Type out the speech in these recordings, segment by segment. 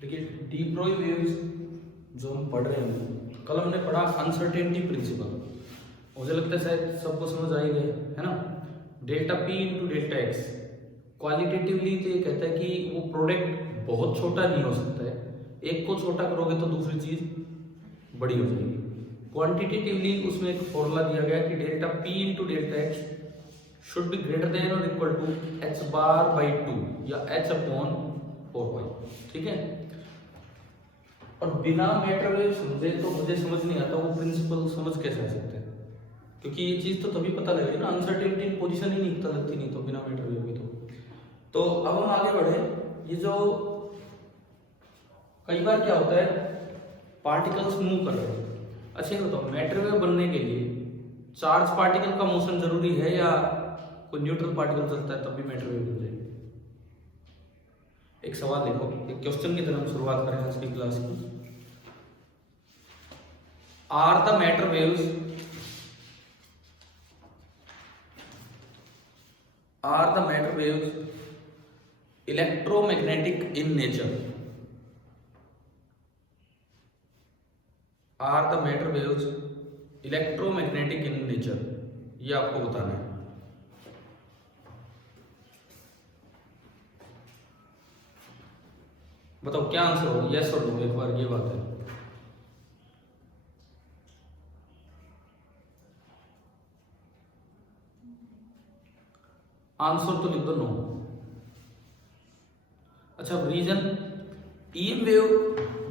देखिए D Brohi waves जो हम पढ़ रहे हैं, कल हमने पढ़ा अनसर्टेनिटी प्रिंसिपल। मुझे लगता है शायद सबको समझ आ ही गया है ना। Delta p into delta x qualitatively तो ये कहता है कि वो प्रोडक्ट बहुत छोटा नहीं हो सकता है, एक को छोटा करोगे तो दूसरी चीज बड़ी हो जाएगी। क्वांटिटेटिवली उसमें एक फॉर्मूला दिया गया कि delta p into delta x should be greater than or equal to h bar by 2 या एच अपॉन 4 ठीक है। और बिना मैटर वेव समझे तो मुझे समझ नहीं आता वो प्रिंसिपल समझ कैसे आ सकते हैं, क्योंकि ये चीज तो तभी पता लगेगी ना, अनसर्टेनिटी इन पोजीशन ही नहीं पता लगती नहीं तो बिना मैटर वेव के। तो अब हम आगे बढ़े। ये जो कई बार क्या होता है, पार्टिकल्स मूव कर रहे हैं। अच्छा ये बताओ, मैटर वेव बनने के लिए चार्ज पार्टिकल का मोशन जरूरी है या कोई न्यूट्रल पार्टिकल चलता है तब भी मैटर वेव बन जाएगी? एक सवाल देखो, एक क्वेश्चन की तरह हम शुरुआत करें आज की क्लास की। Are the matter waves electromagnetic in nature? Are the matter waves electromagnetic in nature, ये आपको बताना है। बताओ क्या आंसर हो, यस और नो, एक बार ये बात है। आंसर तो लिख दो नो। अच्छा रीजन, ईएम वेव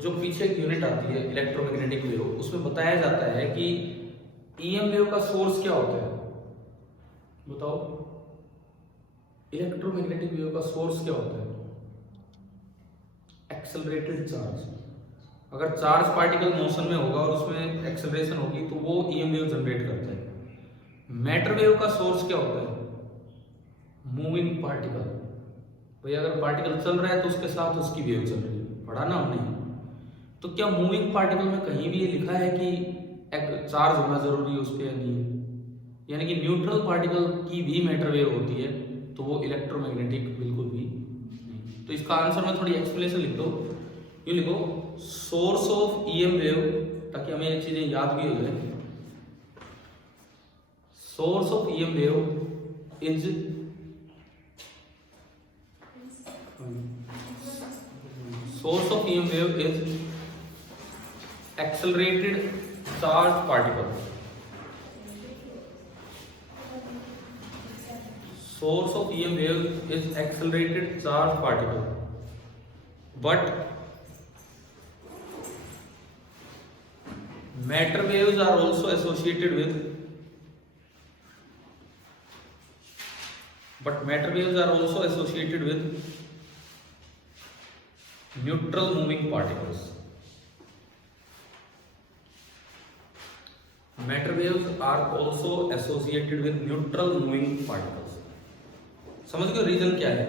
जो पीछे एक यूनिट आती है इलेक्ट्रोमैग्नेटिक वेव, उसमें बताया जाता है कि ईएम वेव का सोर्स क्या होता है। बताओ इलेक्ट्रोमैग्नेटिक वेव का सोर्स क्या होता है? Accelerated charge. अगर चार्ज पार्टिकल मोशन में होगा और उसमें एक्सेलरेशन होगी तो वो ईएम वेव जनरेट करता है। मैटर वेव का सोर्स क्या होता है? Moving particle. भाई अगर पार्टिकल चल रहा है तो उसके साथ उसकी वेव चल रही है, पढ़ा ना हमने। तो क्या मूविंग पार्टिकल में कहीं भी ये लिखा है कि एक चार्ज होना जरूरी है उस पर या नहीं है? यानी कि न्यूट्रल पार्टिकल की भी मैटर वेव होती है तो वो इलेक्ट्रोमैग्नेटिक बिल्कुल भी नहीं। तो इसका आंसर में थोड़ी एक्सप्लेनेशन लिख दो। ये लिखो सोर्स ऑफ ईएम वेव, ताकि हमें ये चीजें याद भी हो जाए। Source of EM wave is source of EM wave is accelerated charged particle. Source of EM wave is accelerated charged particle, but matter waves are also associated with neutral moving particles. Matter waves are also associated with neutral moving particles. समझ गए reason क्या है?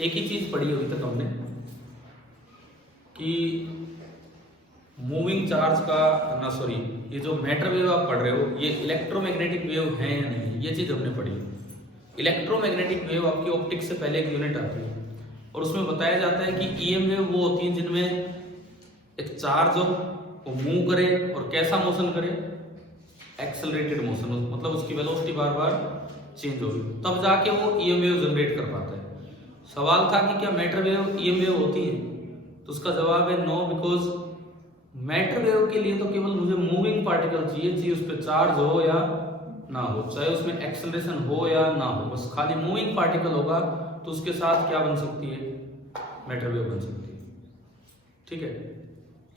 एक ही चीज पढ़ी अभी तक हमने कि मूविंग चार्ज का ना, सॉरी, ये जो मैटर वेव आप पढ़ रहे हो ये इलेक्ट्रोमैग्नेटिक वेव है या नहीं, ये चीज हमने पढ़ी। इलेक्ट्रोमैग्नेटिक वेव आपकी ऑप्टिक्स से पहले एक यूनिट आती है और उसमें बताया जाता है कि ईएम वेव वो होती है जिनमें एक चार्ज हो, वो मूव करे और कैसा मोशन करे, एक्सेलरेटेड मोशन, मतलब उसकी वेलोसिटी बार बार चेंज होगी, तब जाके वो ईएम वेव जनरेट कर पाता है। सवाल था कि क्या मैटर वेव ईएम वेव होती है, तो उसका जवाब है नो, बिकॉज मैटर वेव के लिए तो केवल मुझे मूविंग पार्टिकल चाहिए उस पर चार्ज हो या ना हो, चाहे उसमें एक्सेलरेशन हो या ना हो, बस खाली मूविंग पार्टिकल होगा तो उसके साथ क्या बन सकती है, मैटर वेव बन सकती है। ठीक है,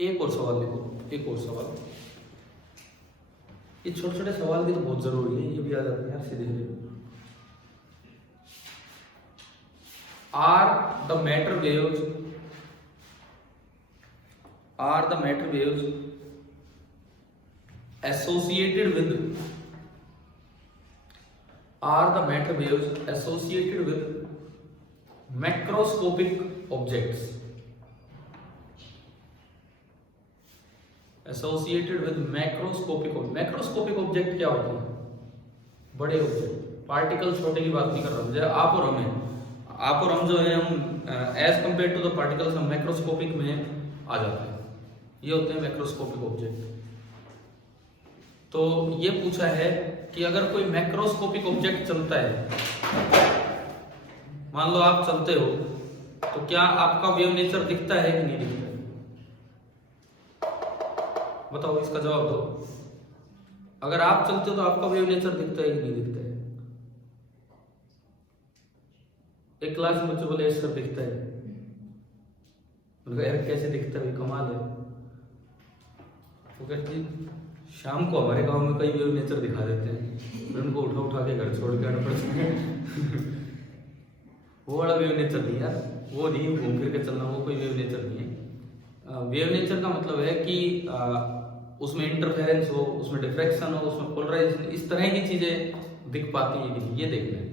एक और सवाल देखो, एक और सवाल। ये छोटे छोटे सवाल भी तो बहुत जरूरी है, ये भी आ जाते हैं यार सीधे सीधे। Are the matter waves associated with macroscopic objects? Macroscopic object क्या होते हैं? बड़े ऑब्जेक्ट, पार्टिकल छोटे की बात नहीं कर रहा हूं, आप और हमें, आप और हम जो है हम as compare to the particles हम मैक्रोस्कोपिक में आ जाते हैं। ये होते हैं मैक्रोस्कोपिक ऑब्जेक्ट। तो ये पूछा है कि अगर कोई मैक्रोस्कोपिक ऑब्जेक्ट चलता है, मान लो आप चलते हो, तो क्या आपका वेव नेचर दिखता है कि नहीं दिखता है? बताओ, इसका जवाब दो। अगर आप चलते हो तो आपका वेव नेचर दिखता है कि नहीं दिखता है? एक क्लास में बच्चे बोले सर दिखता है। यार कैसे दिखता है, कमाल है। तो कहते शाम को हमारे गांव में कई वेव नेचर दिखा देते हैं, उनको उठा उठा के घर छोड़ के आना पड़ता है। वो वाला वेव नेचर नहीं यार, वो नहीं घूम फिर के चलना, वो कोई वेव नेचर नहीं है। वेव नेचर का मतलब है कि उसमें इंटरफेरेंस हो, उसमें डिफ्रैक्शन हो, उसमें पोलराइजेशन, इस तरह की चीजें दिख पाती है कि नहीं, ये देखना है।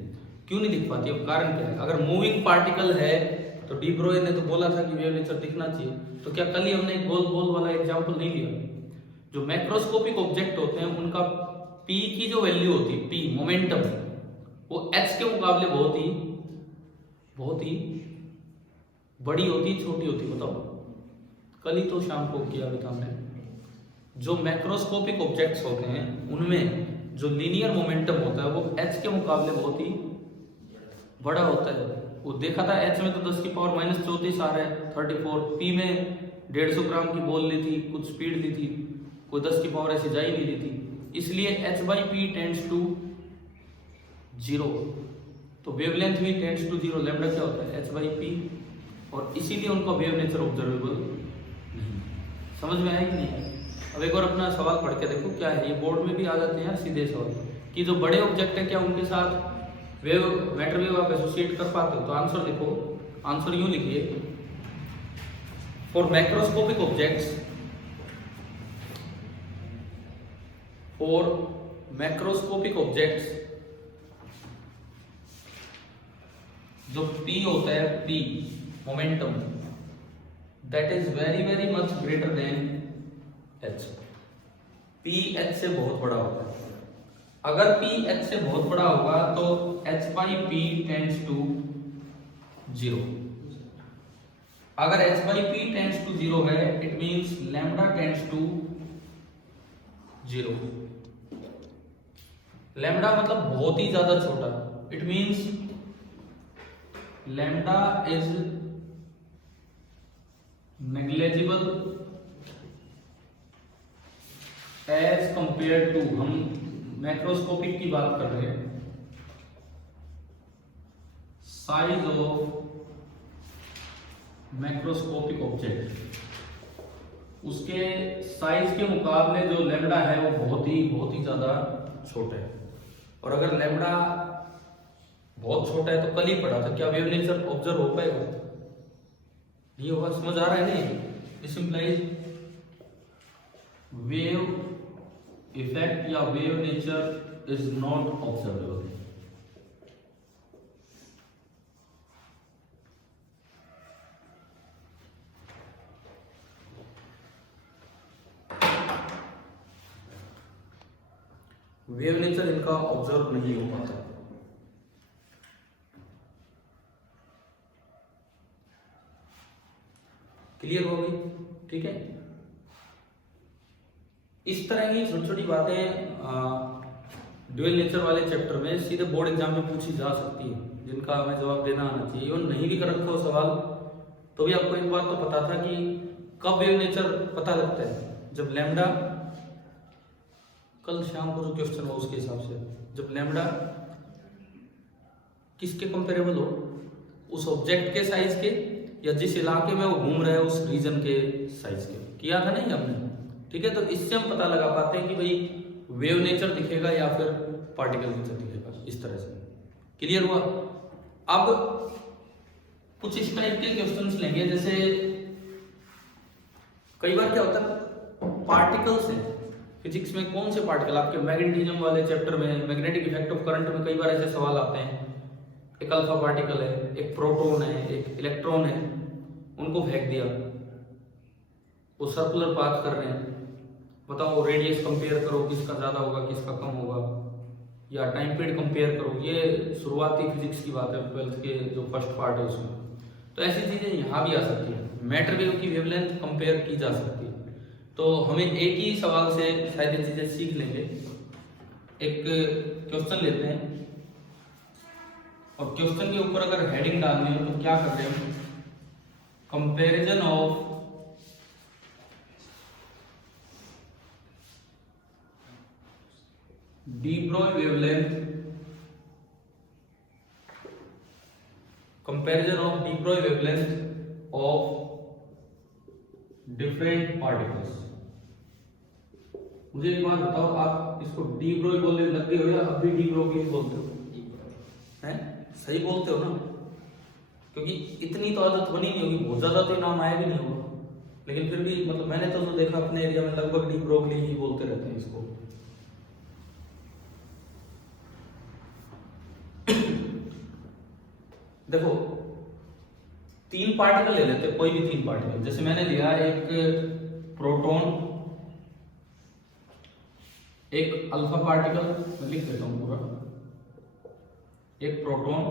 क्यों नहीं दिख पाती, अब कारण क्या है? अगर मूविंग पार्टिकल है तो डी ब्रोई ने तो बोला था कि वेव नेचर दिखना चाहिए, तो क्या कल ही हमने एक गोल गोल वाला एग्जाम्पल नहीं लिया? जो मैक्रोस्कोपिक ऑब्जेक्ट होते हैं उनका पी की जो वैल्यू होती है, पी मोमेंटम, वो एच के मुकाबले बहुत ही बड़ी होती, छोटी होती। बताओ, कल ही तो शाम को किया था हमने। जो मैक्रोस्कोपिक ऑब्जेक्ट्स होते हैं उनमें जो लीनियर मोमेंटम होता है वो एच के मुकाबले बहुत ही बड़ा होता है। वो देखा था, एच में तो 10 की पावर -34 आ रहा है, 34। पी में 150 ग्राम की बॉल ली थी, कुछ स्पीड ली थी, कोई 10 की पावर ऐसे जा ही नहीं ली थी, इसलिए h by p tends to 0। तो वेवलेंथ भी टेंड्स टू 0। लैम्डा क्या होता है? H by P. और इसीलिए उनका वेव नेचर ऑब्जर्वेबल नहीं। समझ में आया कि नहीं? अब एक और अपना सवाल पढ़ के देखो क्या है। ये बोर्ड में भी आ जाते हैं यार सीधे सवाल कि जो बड़े ऑब्जेक्ट है क्या उनके साथ मैटर वेव आप एसोसिएट कर पाते हो? तो आंसर देखो, आंसर यूं लिखिए, फॉर मैक्रोस्कोपिक ऑब्जेक्ट्स, जो P होता है, P momentum, that is very very much greater than H। P H से बहुत बड़ा होता है। अगर P H से बहुत बड़ा होगा तो H by P tends to 0। अगर H by P tends to 0 है, it means lambda tends to 0। Lambda मतलब बहुत ही ज्यादा छोटा, it means lambda is negligible as compare to, हम मैक्रोस्कोपिक की बात कर रहे हैं, साइज ऑफ मैक्रोस्कोपिक ऑब्जेक्ट, उसके साइज के मुकाबले जो लैम्डा है वो बहुत ही ज्यादा छोटा है। और अगर लैम्डा बहुत छोटा है तो कल ही पढ़ा था, क्या वेव नेचर ऑब्जर्व हो पाएगा? नहीं होगा। समझ आ रहा है नहीं? दिस इंप्लाइज वेव इफेक्ट या wave nature is not observable. Wave nature इनका ऑब्जर्व नहीं हो पाता। क्लियर हो गई? ठीक है। इस तरह की छोटी छोटी बातें ड्यूअल नेचर वाले चैप्टर में सीधे बोर्ड एग्जाम में पूछी जा सकती है, जिनका हमें जवाब देना आना चाहिए। और नहीं भी कर रखा हो सवाल तो भी आपको एक बात तो पता था कि कब वेव नेचर पता लगता है, जब लैम्डा, कल शाम को जो क्वेश्चन हो उसके हिसाब से, जब लैम्डा किसके कंपेरेबल हो, उस ऑब्जेक्ट के साइज के या जिस इलाके में वो घूम रहे हैं उस रीजन के साइज के। किया था नहीं हमने? ठीक है। तो इससे हम पता लगा पाते हैं कि भाई वेव नेचर दिखेगा या फिर पार्टिकल नेचर दिखेगा, इस तरह से। क्लियर हुआ? अब कुछ इस टाइप के क्वेश्चंस लेंगे, जैसे कई बार क्या होता है, पार्टिकल्स हैं फिजिक्स में, कौन से पार्टिकल, आपके मैग्नेटिज्म वाले चैप्टर में, मैग्नेटिक इफेक्ट ऑफ करंट में कई बार ऐसे सवाल आते हैं। एक अल्फा पार्टिकल है, एक प्रोटॉन है, एक इलेक्ट्रॉन है, उनको फेंक दिया, वो सर्कुलर पाथ कर रहे हैं, बताओ रेडियस कंपेयर करो, किसका ज्यादा होगा किसका कम होगा। या टाइम पीरियड कंपेयर करो, ये शुरुआती फिजिक्स की बात है, 12th के जो फर्स्ट पार्ट है उसमें। तो ऐसी चीजें यहाँ भी आ सकती हैं, मैटर वेव की वेवलेंथ कंपेयर की जा सकती है। तो हमें एक ही सवाल से शायद ये चीजें सीख लेंगे। एक क्वेश्चन लेते हैं और क्वेश्चन के ऊपर अगर हेडिंग डालनी हो तो क्या कर रहे हैं, comparison of de Broglie wavelength, comparison of de Broglie wavelength of different particles. मुझे एक बात बताओ, आप इसको डी ब्रोई बोलने लग गए हो या अब भी डी ब्रोई बोलते हो? हैं, सही बोलते हो ना? क्योंकि इतनी तो आदत बनी नहीं होगी, बहुत ज्यादा तो नाम आया भी नहीं होगा, लेकिन फिर भी मतलब मैंने तो जो देखा अपने एरिया में लगभग डी ब्रोगली ही बोलते रहते हैं इसको। देखो, तीन पार्टिकल ले लेते, कोई भी तीन पार्टिकल। जैसे मैंने लिया एक प्रोटॉन, एक अल्फा पार्टिकल, मैं लिख देता हूं पूरा, एक प्रोटॉन,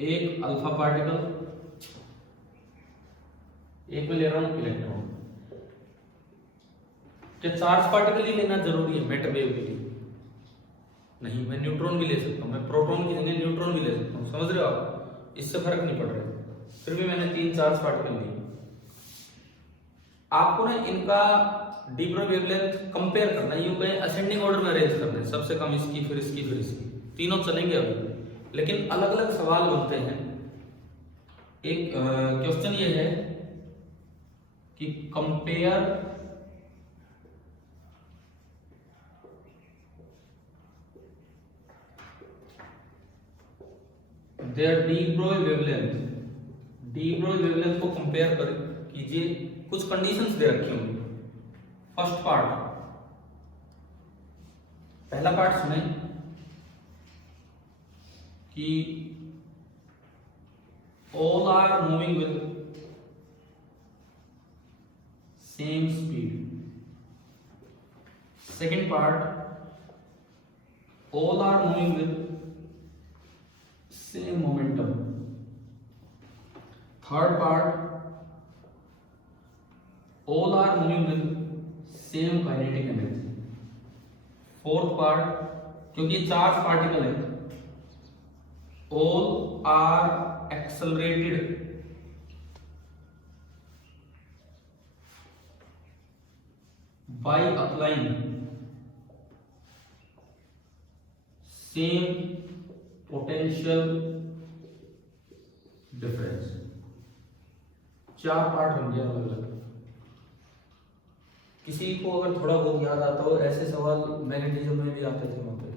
एक अल्फा पार्टिकल, एक में ले रहा हूं इलेक्ट्रॉन। क्या चार्ज पार्टिकल ही लेना जरूरी है मैटर वेव के लिए? नहीं, मैं न्यूट्रॉन भी ले सकता हूं, मैं प्रोटॉन की जगह न्यूट्रॉन भी ले सकता हूं, समझ रहे हो आप? इससे फर्क नहीं पड़ रहा। फिर भी मैंने तीन चार्ज पार्टिकल लिए। आपको ना इनका डी ब्रोई वेवलेंथ कंपेयर करना है, यूं कहें असेंडिंग ऑर्डर में अरेंज करना है, सबसे कम इसकी, फिर इसकी, फिर इसकी, तीनों चलेंगे अभी, लेकिन अलग अलग सवाल बनते हैं। एक क्वेश्चन ये है कि compare their de Broglie wavelength, de Broglie wavelength को कंपेयर कर कीजिए। कुछ कंडीशंस दे रखी होंगी। फर्स्ट पार्ट, पहला पार्ट सुने कि all are moving with same speed. Second part, all are moving with same momentum. Third part, all are moving with same kinetic energy. Fourth part, क्योंकि चार्ज पार्टिकल है, all are accelerated by applying same potential difference. चार part बन गया अलग अलग। किसी को अगर थोड़ा बहुत याद आता हो, ऐसे सवाल मैग्नेटिज्म में भी आते थे, वहां पे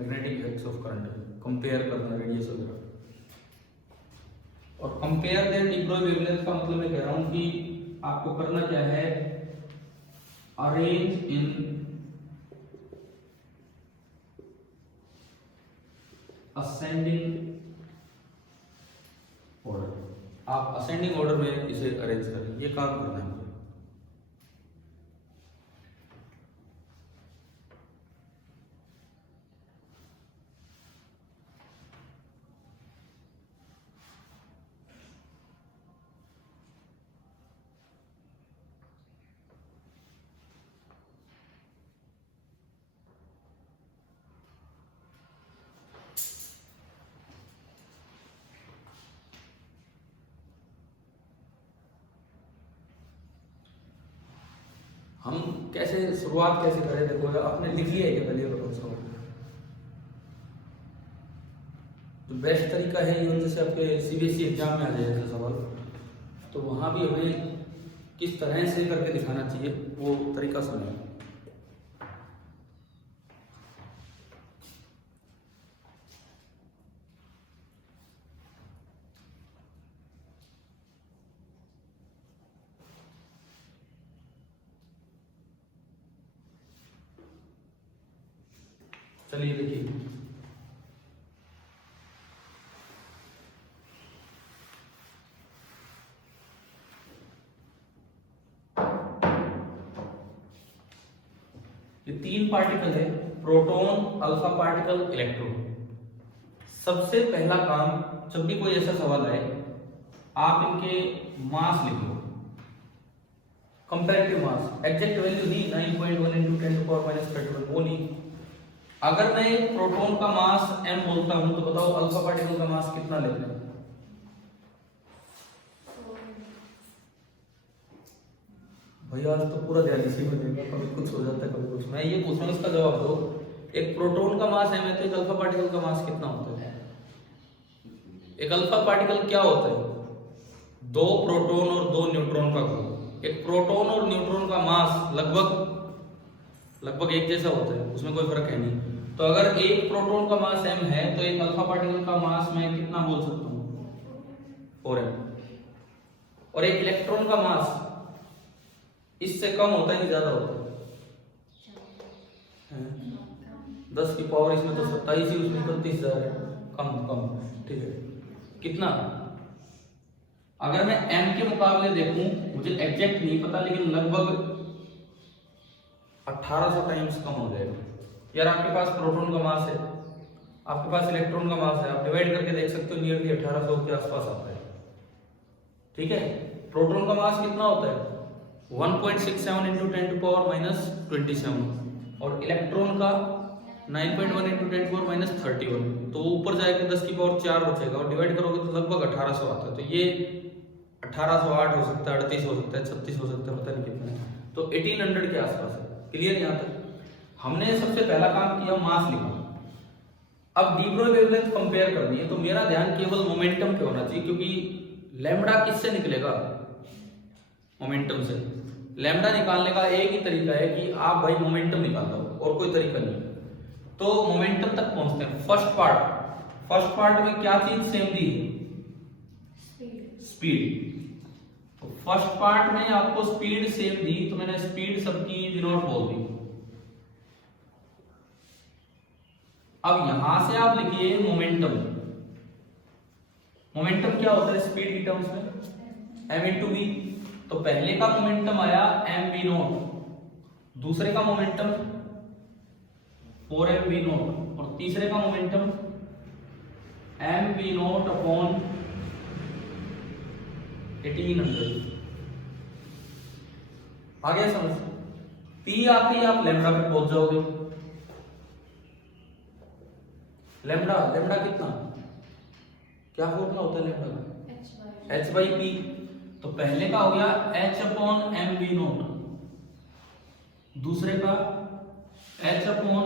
magnetic effects of current compare करना, रेडियस वगैरह। और compare their de Broglie wavelength का मतलब मैं कह रहा हूं कि आपको करना क्या है, अरेंज इन असेंडिंग ऑर्डर। आप असेंडिंग ऑर्डर में इसे अरेंज करें, ये काम करना है। हम कैसे शुरुआत कैसे करें, देखो आपने लिख लिया है कि पहले बताओ उसको। तो बेस्ट तरीका है ये, जैसे आपके सीबीएसई एग्जाम में आ जाए ऐसा सवाल, तो वहां भी हमें किस तरह से करके दिखाना चाहिए वो तरीका सुनिए। चलिए देखिए, ये तीन पार्टिकल है, प्रोटॉन, अल्फा पार्टिकल, इलेक्ट्रॉन। सबसे पहला काम, जब भी कोई ऐसा सवाल आए, आप इनके मास लिखो, कंपैरेटिव मास, एग्जैक्ट वैल्यू नहीं, 9.1 × 10⁻³ वो नहीं। अगर मैं प्रोटॉन का मास m बोलता हूं तो बताओ अल्फा पार्टिकल का मास कितना लेते हैं? भैया आज तो पूरा ध्यान इसी में देगा, कभी कुछ हो जाता है कभी कुछ। मैं ये पूछ रहा हूं, इसका जवाब दो। एक प्रोटॉन का मास m है तो एक अल्फा पार्टिकल का मास कितना होता है? एक अल्फा पार्टिकल क्या होता है? 2 प्रोटॉन और 2 न्यूट्रॉन का ग्रुप। एक प्रोटॉन और न्यूट्रॉन का मास लगभग एक जैसा होता है, उसमें कोई फर्क है नहीं। तो अगर एक प्रोटॉन का मास m है तो एक अल्फा पार्टिकल का मास मैं कितना बोल सकता हूँ? 4m। और एक इलेक्ट्रॉन का मास इससे कम होता है कि ज्यादा होता है? 10 की पावर इसमें तो 27 ही, उसमें 32,000 है, कम। ठीक है, कितना? अगर मैं m के मुकाबले देखूं, मुझे एग्जैक्ट नहीं पता लेकिन लगभग 1800 टाइम्स कम हो जाएगा। यार आपके पास प्रोटॉन का मास है, आपके पास इलेक्ट्रॉन का मास है, आप डिवाइड करके देख सकते हो, नियरली 1800 के आसपास आता है। ठीक है, प्रोटॉन का मास कितना होता है? 1.67 × 10⁻27 और इलेक्ट्रॉन का 9.1 × 10⁻31। तो वो ऊपर जाएगा 10 की पावर 4 बचेगा और डिवाइड करोगे तो लगभग 1800 आता है। तो ये 1808 हो सकता है, 38 हो सकता है, 36 हो सकता है, पता नहीं कितना है। तो 1800 के आसपास है। क्लियर? यहाँ तक हमने सबसे पहला काम किया, मास लिखा। अब डी ब्रोई वेवलेंथ कंपेयर करनी है तो मेरा ध्यान केवल मोमेंटम पे होना चाहिए, क्योंकि लैम्बडा किससे निकलेगा? मोमेंटम से। लैम्बडा निकालने का एक ही तरीका है कि आप भाई मोमेंटम निकाल लो, और कोई तरीका नहीं। तो मोमेंटम तक पहुंचते हैं। फर्स्ट पार्ट में क्या चीज सेम दी? स्पीड। तो फर्स्ट पार्ट में आपको स्पीड सेम दी तो मैंने स्पीड सबकी v0 बोल दी। अब यहां से आप लिखिए मोमेंटम। मोमेंटम क्या होता है स्पीड की टर्म्स में? m × v। तो पहले का मोमेंटम आया mv0, दूसरे का मोमेंटम 4mv0 और तीसरे का मोमेंटम mv0 अपॉन 1800। आ गया समझ? P आते ही आप लैम्बडा पे पहुंच जाओगे। लैम्बडा कितना, क्या फॉर्मूला होता है लैम्बडा का? h/p। तो पहले का हो गया h अपॉन mv0, दूसरे का h अपॉन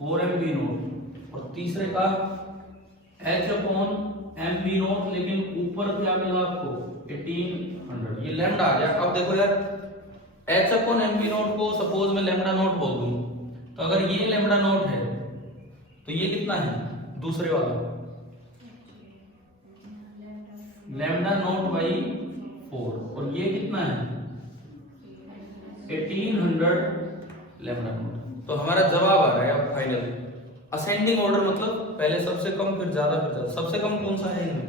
4mv0 और तीसरे का h अपॉन mv0, लेकिन ऊपर क्या मिला आपको? 1800। ये लैम्बडा आ गया। अब देखो यार, h अपॉन mv0 को सपोज मैं लैम्बडा नॉट बोल दूं, तो अगर ये लैम्बडा नॉट है तो ये कितना है दूसरे वाला? Lambda naught by 4। और ये कितना है? 1800 लैम्बडा नॉट। तो हमारा जवाब आ रहा है अब फाइनल असेंडिंग ऑर्डर, मतलब पहले सबसे कम फिर ज्यादा फिर ज्यादा। सबसे कम कौन सा है इनमें?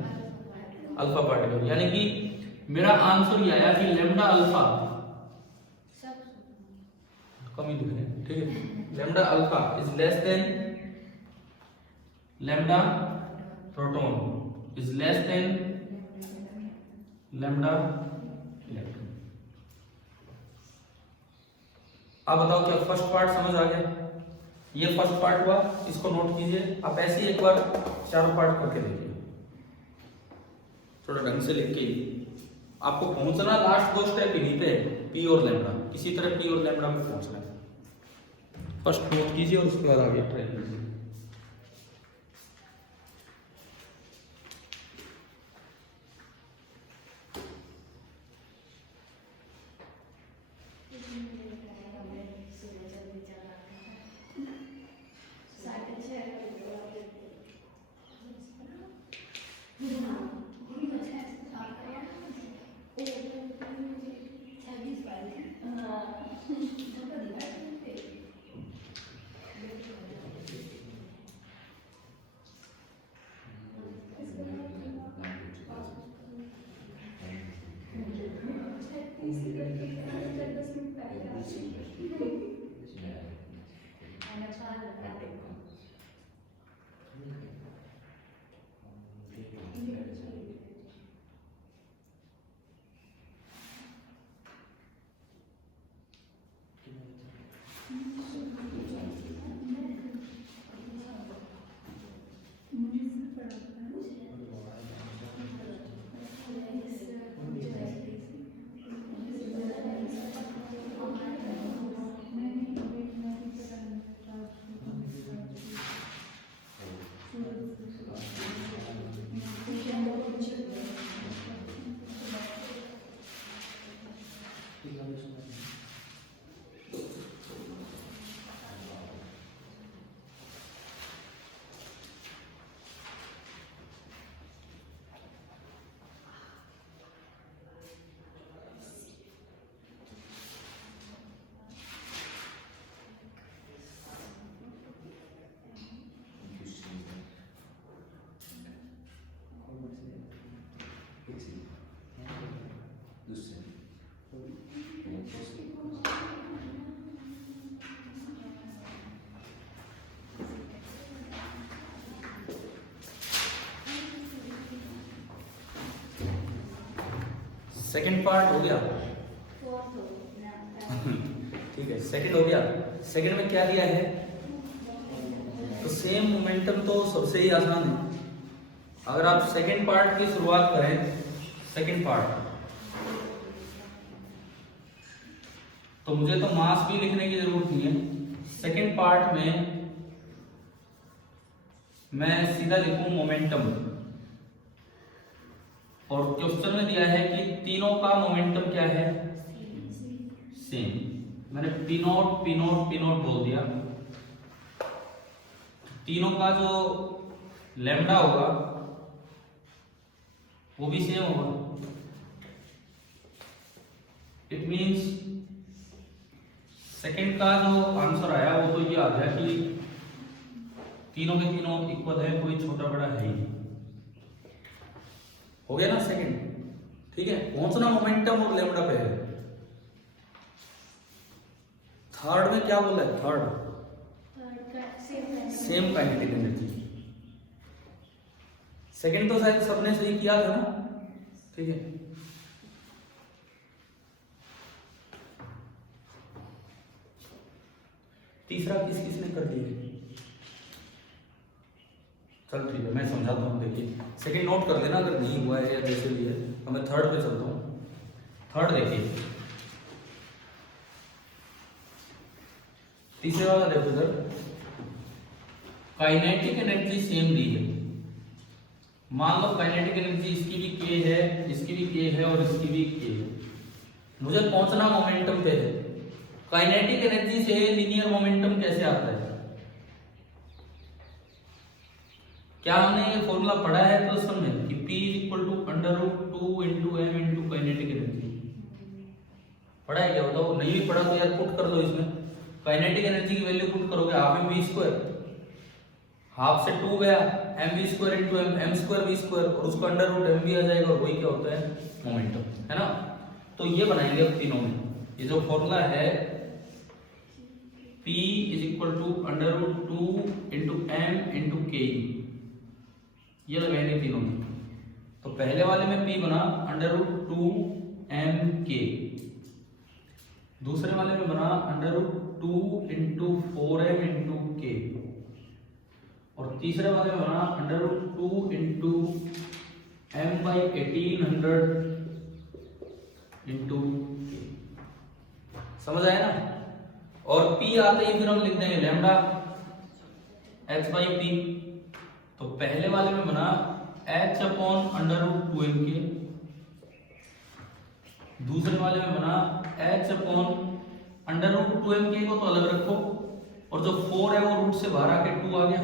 Alpha particle. यानी कि मेरा आंसर ये आया कि लैम्बडा अल्फा कम ही लिख रहे हैं, ठीक है। Lambda alpha is less than lambda proton is less than lambda electron. आप बताओ क्या फर्स्ट पार्ट समझ आ गया? ये फर्स्ट पार्ट हुआ, इसको नोट कीजिए। आप ऐसे ही एक बार चारों पार्ट करके देखिए, थोड़ा ढंग से लिख के। आपको पहुंचना लास्ट 2 स्टेप इन्हीं पे, पी और लैम्बडा। इसी तरह पी और लैम्बडा में पहुंचना है। फर्स्ट नोट कीजिए और उसके बाद आगे ट्राई कीजिए। सेकंड पार्ट हो गया। ठीक है, सेकंड हो गया। सेकंड में क्या दिया है? तो सेम मोमेंटम तो सबसे ही आसान है। अगर आप सेकंड पार्ट की शुरुआत करें, सेकंड पार्ट, तो मुझे तो मास भी लिखने की जरूरत नहीं है। सेकंड पार्ट में मैं सीधा लिखूं मोमेंटम, और क्वेश्चन में दिया है कि तीनों का मोमेंटम क्या है? सेम। मैंने पी नोट बोल दिया। तीनों का जो लैम्डा होगा वो भी सेम होगा। इट मींस सेकंड का जो आंसर आया वो तो ये आ गया कि तीनों के तीनों इक्वल है, कोई छोटा बड़ा है ही। हो गया ना सेकंड? ठीक है, पहुंचना मोमेंटम और लैम्डा पे है। थर्ड में क्या बोला है? Third same kinetic energy. Second तो शायद सबने सही किया था ना? ठीक है, तीसरा किस किसने कर लिया? चल ठीक है, मैं समझाता हूँ। देखिए, सेकंड नोट कर लेना अगर नहीं हुआ है या जैसे भी है। तो मैं थर्ड पे चलता हूँ। थर्ड देखिए, तीसरे वाला देखो इधर, काइनेटिक एनर्जी सेम दी है। मान लो काइनेटिक एनर्जी इसकी भी के है, इसकी भी के है और इसकी भी के है। मुझे पहुंचना मोमेंटम पे है। काइनेटिक एनर्जी से लीनियर मोमेंटम कैसे आता है? क्या हमने ये फॉर्मूला पढ़ा है क्वेश्चन में कि P √2 × m × काइनेटिक एनर्जी? पढ़ा है क्या? बताओ। नहीं भी पढ़ा तो यार पुट कर दो इसमें। काइनेटिक एनर्जी की वैल्यू पुट करोगे हाफ mv², हाफ से 2 गया, mv² × m² v² और उसको √mv आ जाएगा, और वही क्या होता है? मोमेंटम, है ना? तो ये बनाएंगे अब तीनों में। ये जो फॉर्मूला है P √2 × m × k, ये लगाएंगे तीनों में। तो पहले वाले में P बना √2 mk, दूसरे वाले में बना √2 × 4m × k, और तीसरे वाले में बना √2 × m/1800 × k। समझ आया ना? और P आते ही फिर हम लिख देंगे लैम्डा h/p। तो पहले वाले में बना h/√2mk, दूसरे वाले में बना h/√2mk को तो अलग रखो, और जो 4 है वो रूट से बाहर आके 2 आ गया,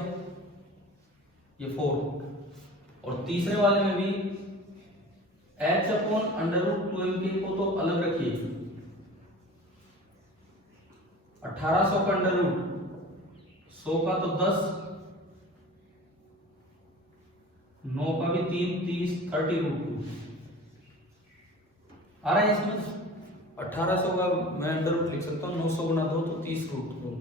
ये 4। और तीसरे वाले में भी h/√2mk को तो अलग रखिए। 1800 का अंडर रूट, 100 का तो 10, 9 का भी 3, 30, 30√2 आ रहा है इसमें। 1800 का मैं अंडर रूट लिख सकता हूँ, 900 गुना 2 तो 30√2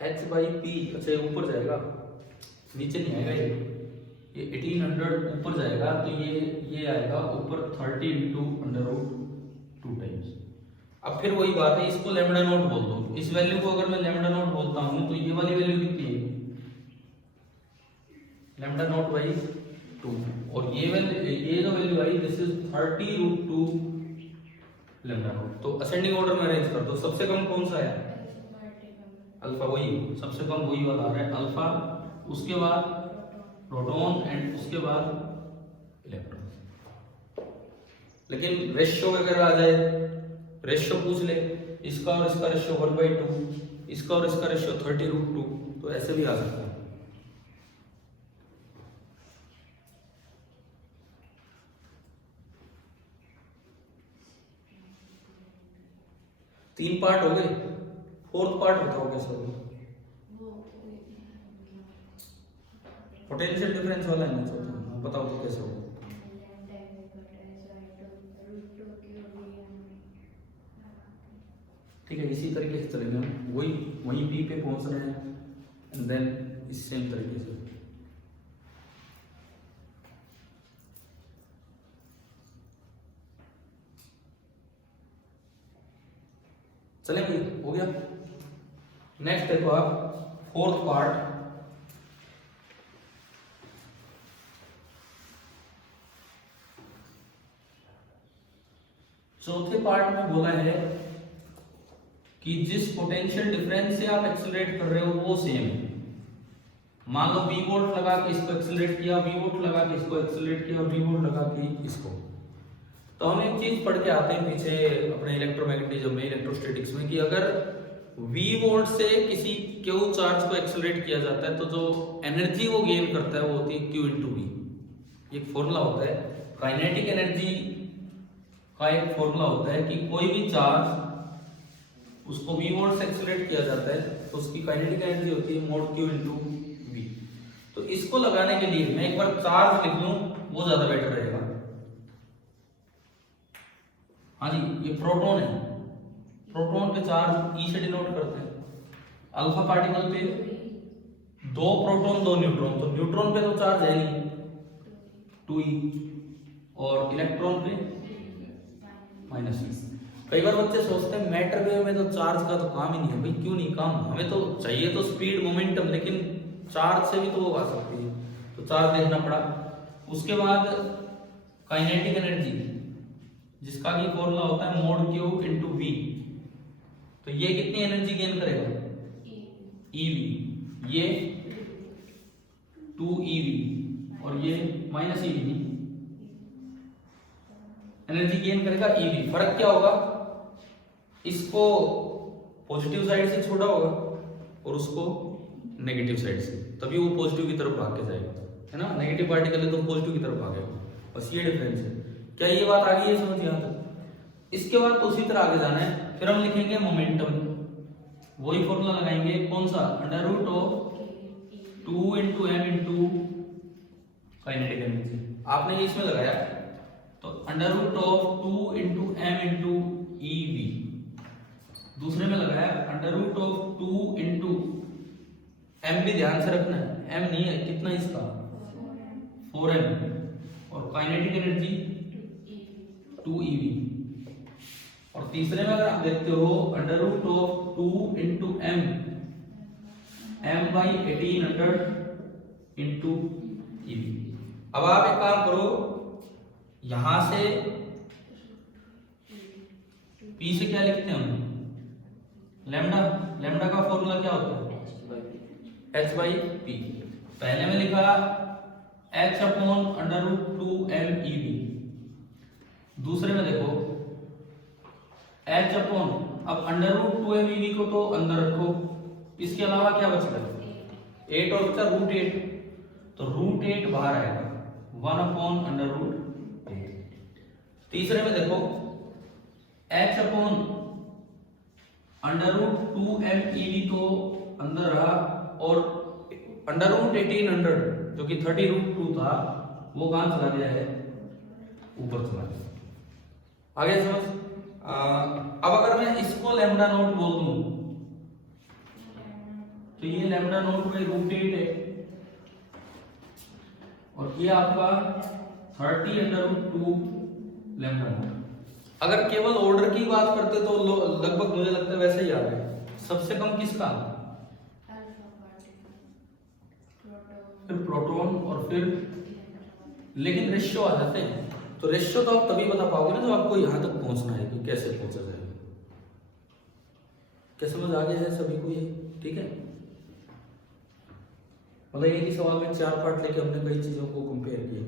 h/p। अच्छा ये ऊपर जाएगा, नीचे नहीं आएगा। ये 1800 ऊपर जाएगा, तो ये आएगा ऊपर 30 × √2 टाइम्स। अब फिर वही बात है, इसको लैम्डा नोट बोल दो। इस वैल्यू को अगर मैं लैम्डा नोट बोलता हूं तो ये वाली वैल्यू कितनी है? लैम्डा नोट बाई 2, और ये जो value I this is 30√2 lambda note. तो असेंडिंग ऑर्डर में अरेंज कर दो। सबसे कम कौन सा है? अल्फा, वही सबसे कम वही वाला आ रहा है अल्फा, उसके बाद प्रोटॉन एंड उसके बाद इलेक्ट्रॉन। लेकिन रेशियो अगर आ जाए, रेशियो पूछ ले, इसका और इसका रेशियो 1/2, इसका और इसका रेशियो 30√2, तो ऐसे भी आ सकता है। तीन पार्ट हो गए, फोर्थ पार्ट बताओ कैसे होगा? पोटेंशियल डिफरेंस वाला है ना, तो बताओ तो कैसे होगा? ठीक है, इसी तरीके से चलेंगे हम, वही P पे पहुंच रहे हैं, एंड देन इस सेम तरीके से। चलेंगे, हो गया। नेक्स्ट देखो आप फोर्थ पार्ट, चौथे पार्ट में बोला है कि जिस पोटेंशियल डिफरेंस से आप एक्सेलरेट कर रहे हो वो सेम है। मान लो V वोल्ट लगा के इसको एक्सेलरेट किया, V वोल्ट लगा के इसको एक्सेलरेट किया और V वोल्ट लगा के इसको। तो हम एक चीज पढ़ के आते हैं पीछे अपने इलेक्ट्रोमैग्नेटिज्म में, इलेक्ट्रोस्टैटिक्स में, कि अगर V वोल्ट से किसी Q चार्ज को एक्सेलरेट किया जाता है तो जो एनर्जी वो गेन करता है वो होती है Q इंटू V। एक फॉर्मूला होता है काइनेटिक एनर्जी का, एक फॉर्मूला होता है कि कोई भी चार्ज उसको V वोल्ट से एक्सेलरेट किया जाता है तो उसकी काइनेटिक एनर्जी होती है मोड Q इंटू V। तो इसको लगाने के लिए मैं एक बार चार्ज लिख लूं वो ज्यादा बेटर रहेगा। हाँ जी, ये प्रोटॉन है, प्रोटॉन के चार्ज E से डिनोट करते हैं। अल्फा पार्टिकल पे 2 प्रोटॉन 2 न्यूट्रॉन, तो न्यूट्रॉन पे तो चार्ज है नहीं 2e, और इलेक्ट्रॉन पे -e। कई बार बच्चे सोचते हैं मैटर वेव में तो चार्ज का तो काम ही नहीं है। भाई क्यों नहीं काम, हमें तो चाहिए तो स्पीड मोमेंटम, लेकिन चार्ज से भी तो वो आ सकती है, तो चार्ज देखना पड़ा। उसके बाद काइनेटिक एनर्जी जिसका की फॉर्मूला होता है मोड Q इंटू V। तो ये कितनी एनर्जी गेन करेगा, EV, ये 2EV और ये -EV एनर्जी गेन करेगा EV। फर्क क्या होगा, इसको पॉजिटिव साइड से छोड़ा होगा और उसको नेगेटिव साइड से, तभी वो पॉजिटिव की तरफ भाग के जाएगा, है ना। नेगेटिव पार्टिकल है तो पॉजिटिव की तरफ भागेगा, बस ये डिफरेंस है। क्या ये बात आ गई है समझ यहां तक? इसके बाद तो उसी तरह आगे जाना है, फिर हम लिखेंगे मोमेंटम, वही फॉर्मूला लगाएंगे, कौन सा, under root of 2 into m into kinetic energy. आपने ये इसमें लगाया तो under root of 2 into m into EV। दूसरे में लगाया under root of 2 into m, भी ध्यान से रखना है, m नहीं है, कितना इसका 4m, और काइनेटिक एनर्जी 2EV। और तीसरे में अगर आप देखते हो under root of 2 into m, m/1800 into EV। अब आप एक काम करो, यहां से P से क्या लिखते हैं हम, लैम्डा। लैम्डा का फॉर्मूला क्या होता है, h/p। पहले में लिखा h upon under root 2m EV। दूसरे में देखो h अपॉन, अब अंडर रूट 2m EV को तो अंदर रखो, इसके अलावा क्या बचता है, 8 और बचा रूट 8, तो रूट 8 बाहर आएगा, 1 अपॉन अंडर रूट 8। तीसरे में देखो h upon under root 2m EV तो अंदर रहा, और अंडर रूट 1800 जो कि 30 रूट 2 था वो कहां चला गया है, ऊपर चला गया। आगे समझ। अब अगर मैं इसको लैम्डा नोट बोल दूं तो ये लैम्डा नोट में रूट 8 है, और ये आपका 30 अंडर रूट 2 लैम्डा नोट। अगर केवल ऑर्डर की बात करते तो लगभग मुझे लगता है वैसे ही आ गए। सबसे कम किसका, फिर प्रोटॉन और फिर, लेकिन रेशियो आ जाते हैं, तो रेशियो तो आप तभी बता पाओगे ना जब आपको यहां तक पहुंचना है कि कैसे पहुंचा जाएगा। क्या समझ आ गया है सभी को ये, ठीक है। मतलब एक ही सवाल में 4 पार्ट लेके हमने कई चीजों को कंपेयर किया।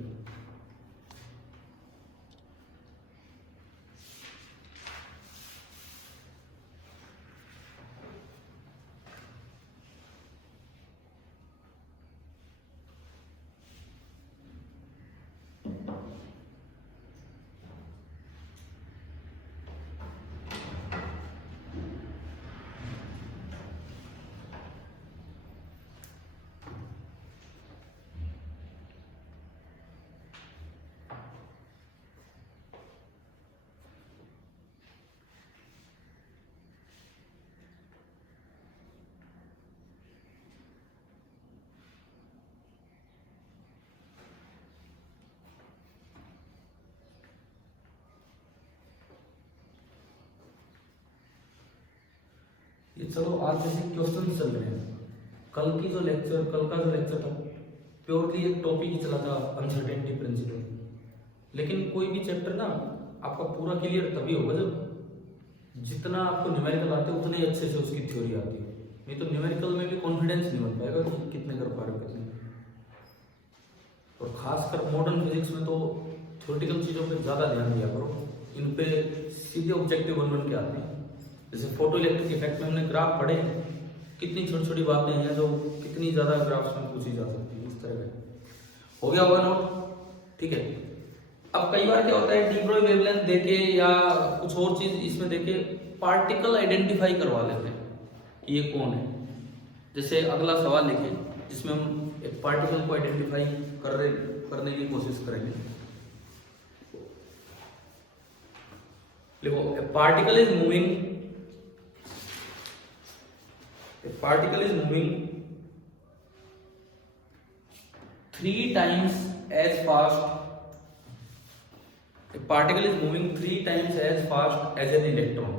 चलो आज जैसे क्वेश्चन चल रहे हैं, कल का जो लेक्चर था प्योरली एक टॉपिक ही चला था अनसर्टेनिटी प्रिंसिपल, लेकिन कोई भी चैप्टर ना आपका पूरा क्लियर तभी होगा जब जितना आपको न्यूमेरिकल आते हैं उतने अच्छे से उसकी थ्योरी आती है, नहीं तो न्यूमेरिकल में भी कॉन्फिडेंस नहीं बन पाएगा कि कितने कर पा रहे हो कितने। और खासकर मॉडर्न फिजिक्स में तो थ्योरेटिकल चीज़ों पे ज़्यादा ध्यान दिया करो, इन पे सीधे ऑब्जेक्टिव बन के आते हैं। जैसे फोटो इलेक्ट्रिक इफेक्ट में हमने ग्राफ पढ़े, कितनी छोटी छोटी बातें हैं जो कितनी ज़्यादा ग्राफ्स में पूछी जा सकती है, इस तरह का हो गया होगा नोट, ठीक है। अब कई बार क्या होता है, डी ब्रोई वेवलेंथ देके या कुछ और चीज इसमें देके पार्टिकल आइडेंटिफाई करवा लेते हैं कि ये कौन है। जैसे अगला सवाल लिखे जिसमें हम एक पार्टिकल को आइडेंटिफाई करने की कोशिश करेंगे। देखो, ए particle is moving 3 times as fast. A particle is moving 3 times as fast as an electron.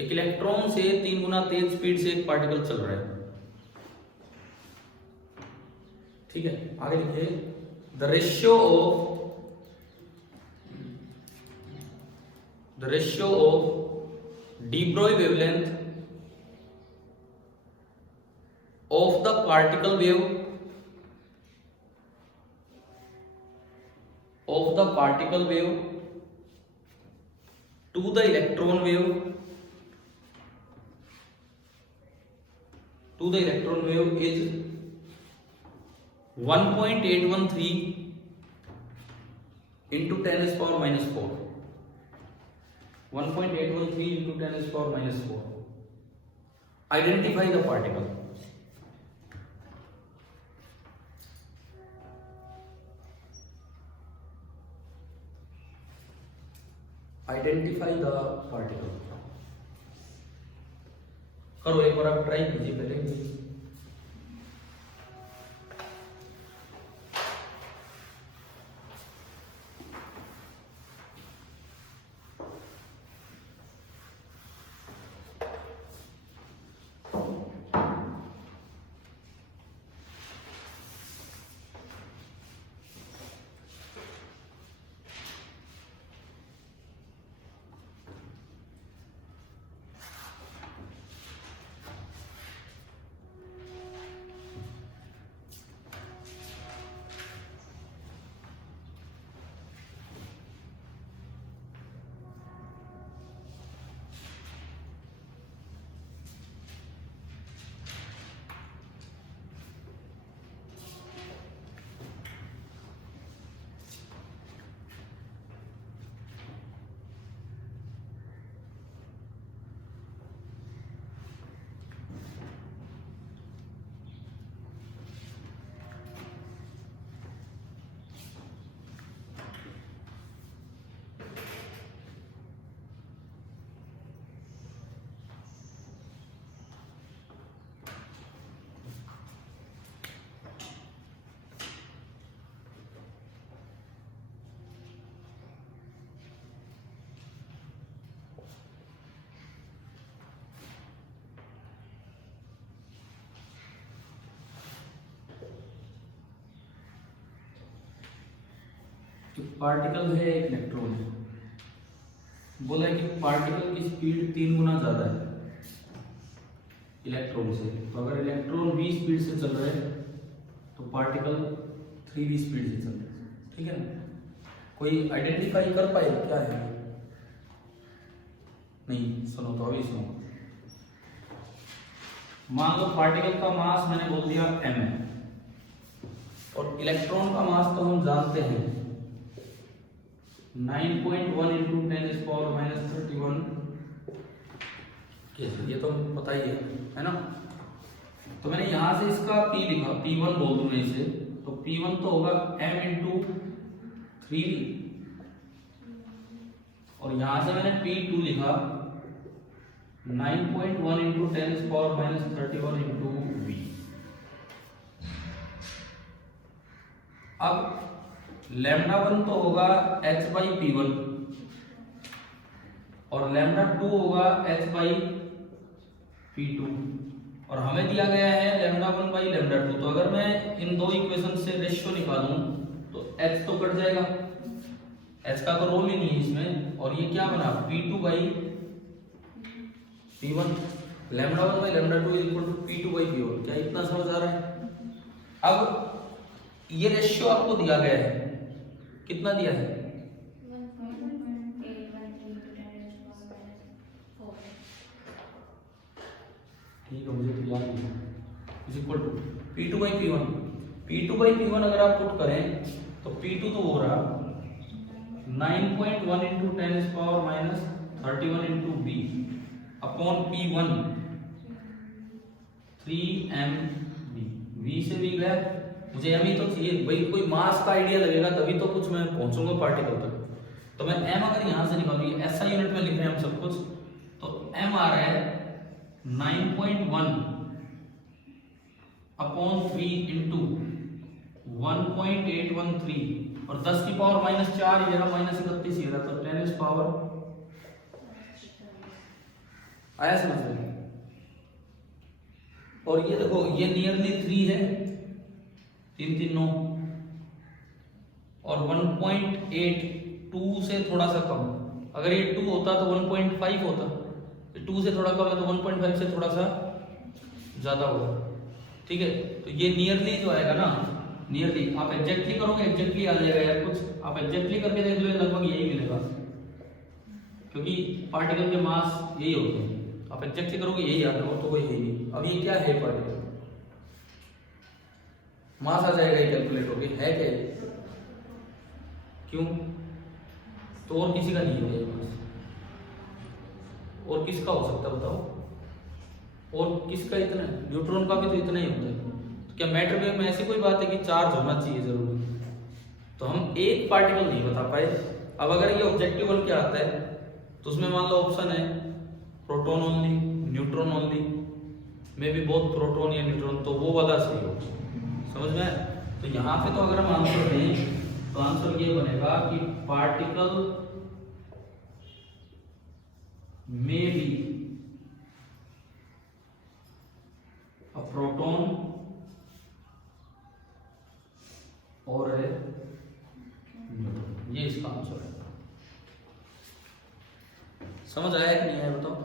एक इलेक्ट्रॉन से 3 गुना तेज स्पीड से एक पार्टिकल चल रहा है, ठीक है। आगे लिखिए, the ratio of de Broglie wavelength of the particle wave to the electron wave is 1.813 into 10 is power minus 4. 1.813 into 10 is power minus 4. Identify the particle. Identify the particle करो, एक बार आप ट्राई कीजिए पहले। पार्टिकल है, एक electron है, बोला है कि पार्टिकल की स्पीड 3 गुना ज्यादा है इलेक्ट्रॉन से। तो अगर इलेक्ट्रॉन v स्पीड से चल रहा है तो पार्टिकल 3v स्पीड से चल रहा है, ठीक है ना। कोई आइडेंटिफाई कर पाए क्या है? नहीं, सुनो तो अभी सुनो। मान लो पार्टिकल का मास मैंने बोल दिया m है और इलेक्ट्रॉन का मास तो हम जानते हैं 9.1 into 10 is power minus 31, ये तो पता ही है ना। तो मैंने यहां से इसका P लिखा, P1 बोल दूं मैं इसे, तो P1 तो होगा m into 3 और यहां से मैंने P2 लिखा 9.1 into 10 is power minus 31 into V। अब लैम्डा 1 तो होगा h by P1 और लैम्डा 2 होगा h by P2 और हमें दिया गया है λ1/λ2। तो अगर मैं इन दो इक्वेशन से रेशियो निकालूं तो h तो कट जाएगा, h का तो रोल ही नहीं है इसमें, और ये क्या बना P2/P1, λ1/λ2 P2/P1। क्या इतना समझ आ रहा है? अब ये रेशियो आपको दिया गया है, कितना दिया है? 1.81 ठीक है, मुझे तो याद नहीं। Is equal to P2/P1। P2/P1 अगर आप पुट करें तो P2 तो हो रहा 9.1 into 10⁻31 into B upon P1 3mB। V से भी गया, मुझे m ही तो चाहिए भाई, कोई मास का आइडिया लगेगा तभी तो कुछ मैं पहुंचूंगा पार्टिकल तक। तो मैं m अगर यहां से निकालूं, ये SI यूनिट में लिख रहे हैं हम सब कुछ, तो m आ रहा है 9.1 अपॉन 3 इंटू 1.813 और 10 की पावर -4 ये रहा, -31 ये रहा, तो 10 पावर आया समझ में? और ये देखो ये नियरली 3 है, 3 3 9 और 1.82 से थोड़ा सा कम। अगर ये 2 होता तो 1.5 होता, 2 से थोड़ा कम है तो 1.5 से थोड़ा सा ज्यादा होगा। ठीक है, तो ये नियरली जो आएगा ना, नियरली आप एग्जैक्टली करोगे एग्जैक्टली आ जाएगा यार, कुछ आप एग्जैक्टली करके देख लो लगभग यही मिलेगा, क्योंकि पार्टिकल के मास यही होते हैं। आप एग्जैक्टली करोगे यही आता हो तो कोई है नहीं। अब ये क्या है? पार्टिकल मास आ जाएगा ये कैलकुलेट होके, है क्या? क्यों? तो और किसी का नहीं होगा ये मास, और किसका हो सकता है बताओ? और किसका इतना? न्यूट्रॉन का भी तो इतना ही होता है। तो क्या मैटर वेव में ऐसी कोई बात है कि चार्ज होना चाहिए जरूरी? तो हम एक पार्टिकल नहीं बता पाए। अब अगर ये ऑब्जेक्टिव बन के आता है तो उसमें मान लो ऑप्शन है proton only, neutron only, may be both proton या न्यूट्रॉन, तो वो वाला सही हो। समझ में? तो यहाँ पे तो अगर हम आंसर दें तो आंसर ये बनेगा कि particle may be a proton और है न्यूट्रॉन। ये इसका आंसर है। समझ आया कि नहीं आया बताओ?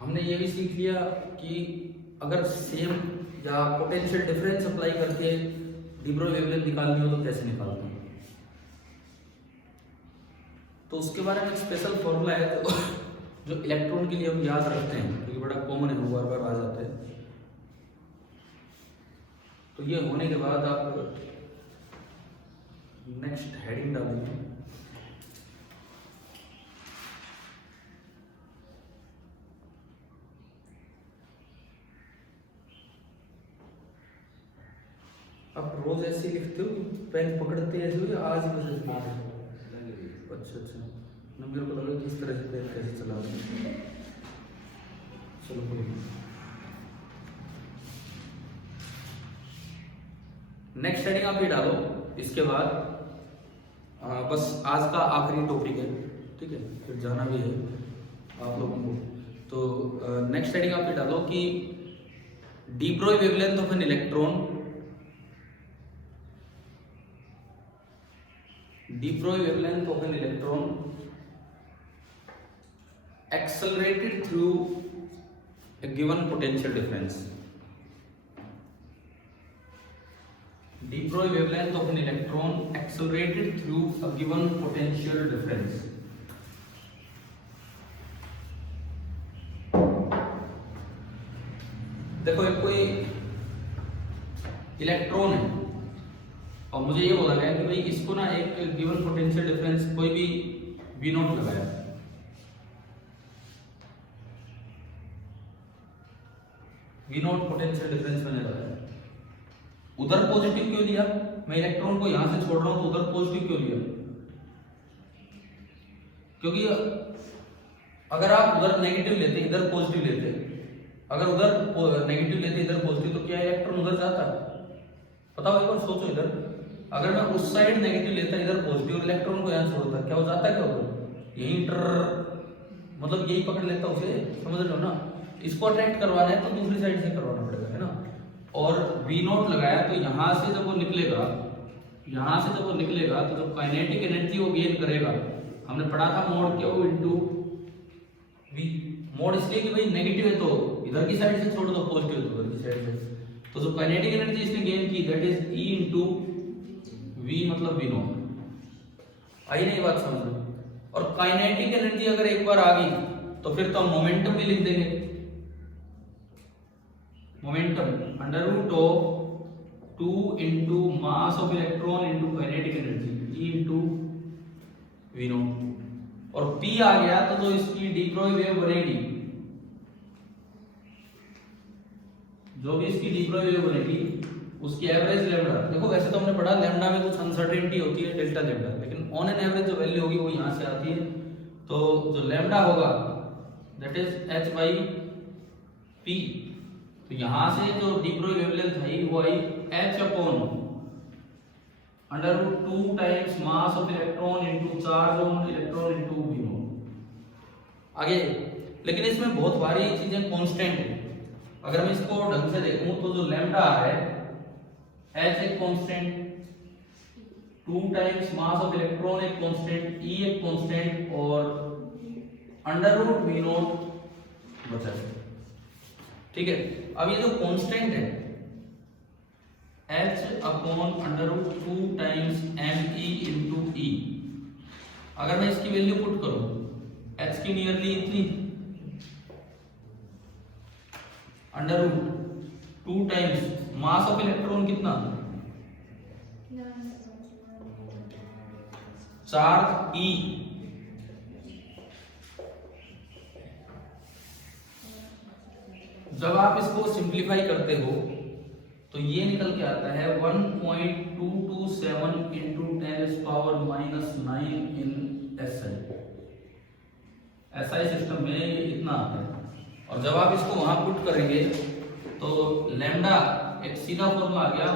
हमने ये भी सीख लिया कि अगर सेम या पोटेंशियल डिफरेंस अप्लाई करके डी ब्रोई वेवलेंथ निकालनी हो तो कैसे निकालते हैं। तो उसके बारे में एक स्पेशल फॉर्मूला है तो जो इलेक्ट्रॉन के लिए हम याद रखते हैं, क्योंकि बड़ा कॉमन है, वो बार बार आ जाता है। तो ये होने के बाद आप नेक्स्ट हेडिंग डाल दीजिए। आप रोज ऐसे लिखते हो, पेन पकड़ते ऐसे हो या आज ही वजह से? अच्छा अच्छा, ना मेरे को लगा कि इस तरह से पेन कैसे चला रहे हैं। चलो कोई नहीं। नेक्स्ट हेडिंग आप ये डालो। इसके बाद बस आज का आखिरी टॉपिक है, ठीक है, फिर जाना भी है आप लोगों को। तो नेक्स्ट हेडिंग आप ये डालो कि de Broglie wavelength of an electron, de Broglie wavelength of an electron accelerated through a given potential difference. De Broglie wavelength of an electron accelerated through a given potential difference. देखो एक कोई electron है, मुझे ये बोला गया कि भाई इसको ना एक गिवन पोटेंशियल डिफरेंस कोई भी V नॉट लगाया, V नॉट पोटेंशियल डिफरेंस मैंने लगाया, उधर पॉजिटिव क्यों लिया, मैं इलेक्ट्रॉन को यहां से छोड़ रहा हूं तो उधर पॉजिटिव क्यों लिया, क्योंकि अगर आप उधर नेगेटिव लेते इधर पॉजिटिव लेते, अगर उधर नेगेटिव लेते इधर पॉजिटिव तो क्या इलेक्ट्रॉन उधर जाता, बताओ एक बार सोचो। इधर अगर मैं उस साइड नेगेटिव लेता इधर पॉजिटिव और इलेक्ट्रॉन को यहां छोड़ता, क्या हो जाता, क्या उधर यही मतलब यही पकड़ लेता उसे, समझ रहे हो ना। इसको अट्रैक्ट करवाना है तो दूसरी साइड से करवाना पड़ेगा, है ना। और V नॉट लगाया तो यहां से जब वो निकलेगा, यहां से जब वो निकलेगा तो जब काइनेटिक एनर्जी वो गेन करेगा, हमने पढ़ा था mode Q into V, mode इसलिए कि भाई नेगेटिव है तो इधर की साइड से छोड़ दो, पॉजिटिव तो उधर की साइड से, तो जो काइनेटिक एनर्जी इसने गेन की that is E into V, मतलब V नॉट। आई नहीं बात समझ में। और काइनेटिक एनर्जी अगर एक बार आ गई तो फिर तो हम मोमेंटम भी लिख देंगे, momentum under root of 2 into mass of electron into kinetic energy E into V naught. और P आ गया तो इसकी डी ब्रोई वेव बनेगी, जो भी इसकी डी ब्रोई वेव बनेगी उसकी एवरेज लैम्डा, देखो वैसे तो हमने पढ़ा लैम्डा में कुछ अनसर्टेनिटी होती है डेल्टा लैम्डा, लेकिन ऑन एन एवरेज जो वैल्यू होगी वो यहां से आती है, तो जो लैम्डा होगा that is h by p, तो यहां से जो डी ब्रोई वेवलेंथ आई वो आई h upon under root 2 times mass of electron into charge on electron into V naught. आगे लेकिन इसमें बहुत सारी चीजें कांस्टेंट है, अगर मैं इसको ढंग से देखूं तो जो लैम्डा है h एक constant, 2 times mass of electron एक कांस्टेंट, E एक कांस्टेंट और अंडर रूट V नॉट बचा है, ठीक है। अब ये जो कांस्टेंट है h upon under root 2 times me into E, अगर मैं इसकी वैल्यू पुट करूं h की नियरली इतनी under root 2 times mass of electron कितना, चार्ज E, जब आप इसको सिंप्लीफाई करते हो तो ये निकल के आता है 1.227 इंटू 10⁻⁹ इन SI, SI सिस्टम में इतना आता है। और जब आप इसको वहां पुट करेंगे तो लैम्डा एक सीधा फॉर्मूला आ गया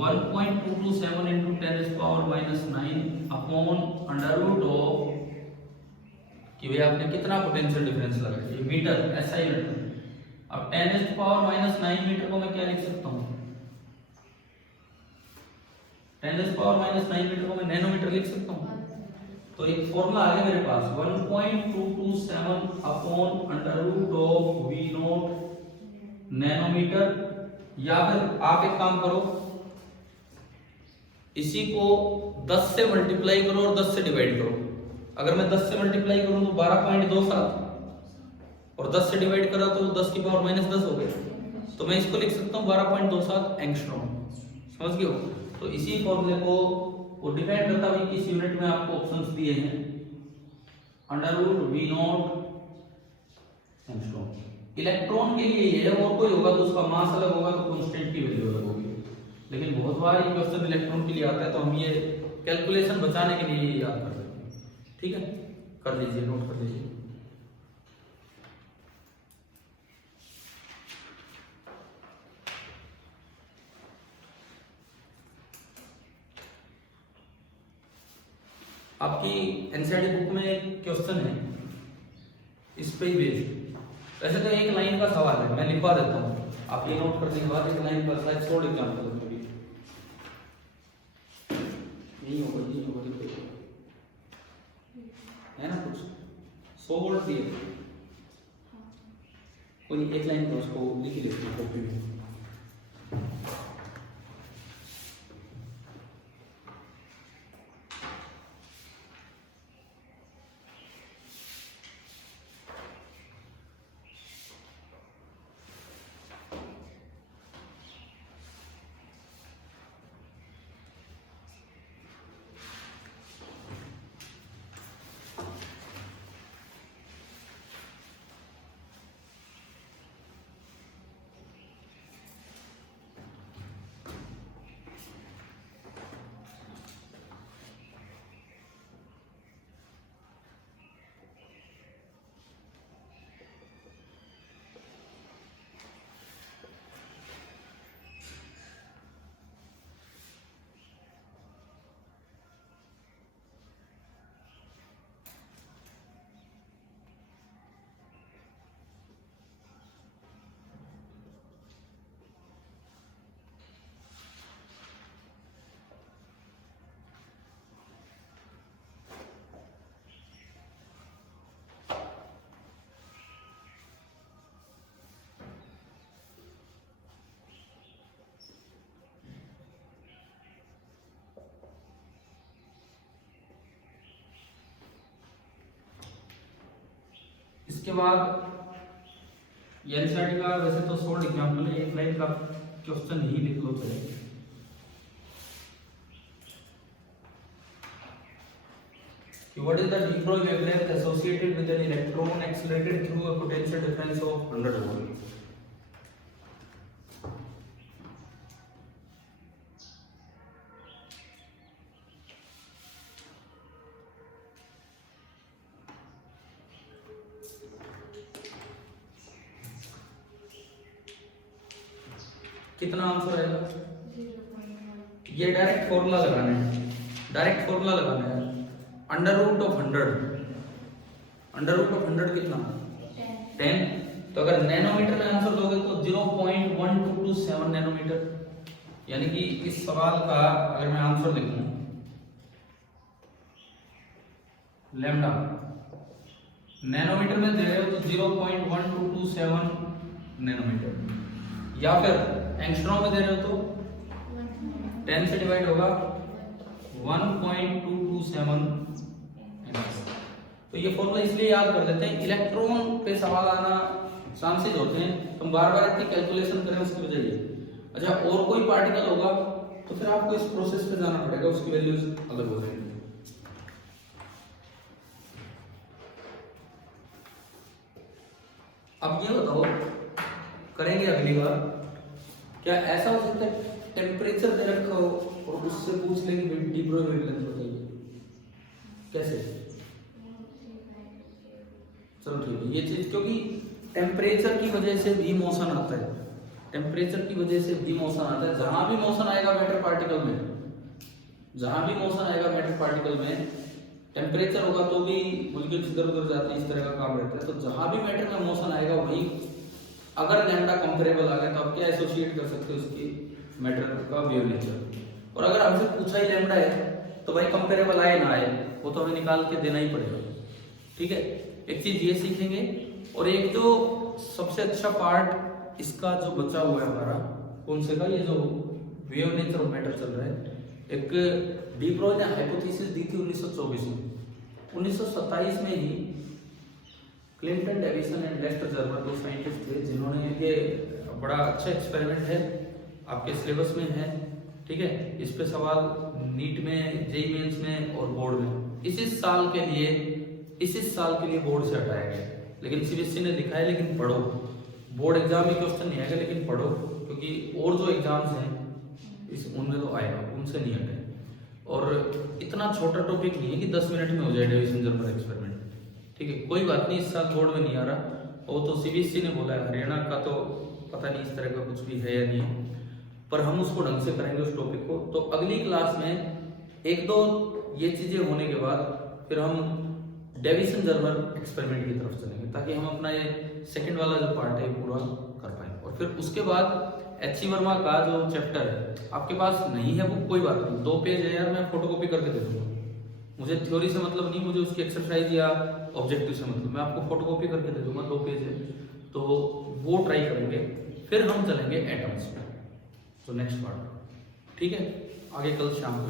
1.227 into 10⁻⁹ upon under root of कि भाई आपने कितना पोटेंशियल डिफरेंस लगाया, ये मीटर SI मीटर। अब 10⁻⁹ मीटर को मैं क्या लिख सकता हूँ, 10⁻⁹ मीटर को मैं नैनोमीटर लिख सकता हूँ, तो एक फॉर्मूला आ गया मेरे पास 1.227 upon under root of V naught nanometre. या फिर आप एक काम करो, इसी को 10 से मल्टीप्लाई करो और 10 से डिवाइड करो। अगर मैं 10 से मल्टीप्लाई करूं तो 12.27 और 10 से डिवाइड करा तो 10 की पावर -10 हो गए, तो मैं इसको लिख सकता हूँ 12.27 एंगस्ट्रॉम, समझ गए हो। तो इसी फॉर्मूले को वो डिपेंड करता है किस यूनिट में आपको ऑप्शंस दिए हैं, under root V naught angstrom. Electron के लिए ये है, और कोई होगा तो उसका मास अलग होगा तो कांस्टेंट की वैल्यू अलग होगी, लेकिन बहुत बार ये क्वेश्चन इलेक्ट्रॉन के लिए आता है तो हम ये कैलकुलेशन बचाने के लिए ये याद कर सकते हैं, ठीक है। कर लीजिए, नोट कर लीजिए। आपकी एनसीईआरटी बुक में एक क्वेश्चन है इस पे ही बेस्ड, वैसे तो एक लाइन का सवाल है, मैं लिखवा देता हूँ, आप ये नोट करने के बाद एक लाइन का शायद छोड़ एग्जाम्पल नहीं होगा है ना, कुछ 100 वोल्ट दिए, कोई एक लाइन का उसको लिख लेते हैं कॉपी में। इसके बाद ये एनसीईआरटी का वैसे तो शॉर्ट एग्जांपल है, एक लाइन का क्वेश्चन ही लिख लो चले। What is the de Broglie wavelength associated with an electron accelerated through a potential difference of 100 volt? कितना आंसर आएगा? ये डायरेक्ट फॉर्मूला लगाना है, डायरेक्ट फॉर्मूला लगाना है। अंडर रूट ऑफ 100 कितना? 10। तो अगर नैनोमीटर में आंसर दोगे तो 0.1227 नैनोमीटर। यानी कि इस सवाल का अगर मैं आंसर लिखूं, लैम्डा नैनोमीटर में दे रहे हो तो 0.1227 नैनोमीटर, या फिर एंगस्ट्रॉम में दे रहे हो तो 10 से डिवाइड होगा 1.227। तो ये फॉर्मूला इसलिए याद कर लेते हैं, इलेक्ट्रॉन पे सवाल आना चांसेस होते हैं, तो बार बार इतनी कैलकुलेशन करें उसकी वजह ये। अच्छा, और कोई पार्टिकल होगा तो फिर आपको इस प्रोसेस पे जाना पड़ेगा, उसकी वैल्यूज अलग हो जाएंगी। अब ये बताओ, करेंगे अगली बार, क्या ऐसा हो सकता है टेम्परेचर दे रखा हो और उससे पूछ लेंगे डी ब्रोगली वेवलेंथ बताइए कैसे? चलो ठीक है, ये चीज, क्योंकि टेम्परेचर की वजह से भी मोशन आता है, टेम्परेचर की वजह से भी मोशन आता है। जहां भी मोशन आएगा मैटर पार्टिकल में, जहां भी मोशन आएगा मैटर पार्टिकल में, टेम्परेचर होगा तो भी मॉलिक्यूल्स इधर उधर जाते हैं, इस तरह का काम रहता है। तो जहां भी मैटर में मोशन आएगा वही, अगर लैम्डा कंपेरेबल आ गया तो आप क्या एसोसिएट कर सकते हो उसकी मैटर का वेव नेचर। और अगर हमसे पूछा ही लैम्डा है तो भाई कंपेरेबल आए ना आए वो तो हमें निकाल के देना ही पड़ेगा। ठीक है, एक चीज ये सीखेंगे। और एक जो सबसे अच्छा पार्ट इसका जो बचा हुआ है हमारा, कौन से का, ये जो वेव नेचर ऑफ मैटर चल रहा है, एक डी ब्रोगली ने हाइपोथेसिस दी थी 1924 में। 1927 में ही Clinton Davisson and Lester Germer, दो साइंटिस्ट थे जिन्होंने, ये बड़ा अच्छा एक्सपेरिमेंट है, आपके सिलेबस में है। ठीक है, इस पे सवाल नीट में, जेईई मेंस में और बोर्ड में इसी साल के लिए बोर्ड से हटाया गया। लेकिन सीबीएसई ने लिखा है, लेकिन पढ़ो, बोर्ड एग्जाम में क्वेश्चन नहीं आएगा, लेकिन पढ़ो, क्योंकि और जो एग्जाम्स हैं इस उनमें तो आएगा, उनसे नहीं हटे। और इतना छोटा टॉपिक नहीं है कि 10 मिनट में हो जाए डेविसन जर्मर एक्सपेरिमेंट। ठीक है, कोई बात नहीं, इस साल बोर्ड में नहीं आ रहा, वो तो सीबीएसई ने बोला है। हरियाणा का तो पता नहीं इस तरह का कुछ भी है या नहीं, पर हम उसको ढंग से करेंगे उस टॉपिक को। तो अगली क्लास में एक दो ये चीजें होने के बाद फिर हम डेविसन जर्मर एक्सपेरिमेंट की तरफ चलेंगे, ताकि हम अपना ये सेकंड वाला जो पार्ट है पूरा कर पाए। और फिर उसके बाद एच.सी. वर्मा का जो चैप्टर है, आपके पास नहीं है वो कोई बात नहीं, 2 पेज है यार, मैं फोटोकॉपी करके दे दूंगा। मुझे थ्योरी से मतलब नहीं, मुझे उसकी एक्सरसाइज या ऑब्जेक्टिव से मतलब, मैं आपको फोटोकॉपी करके दे दूंगा, 2 पेज है, तो वो ट्राई करेंगे। फिर हम चलेंगे एटम्स पे, तो नेक्स्ट पार्ट। ठीक है, आगे कल शाम को।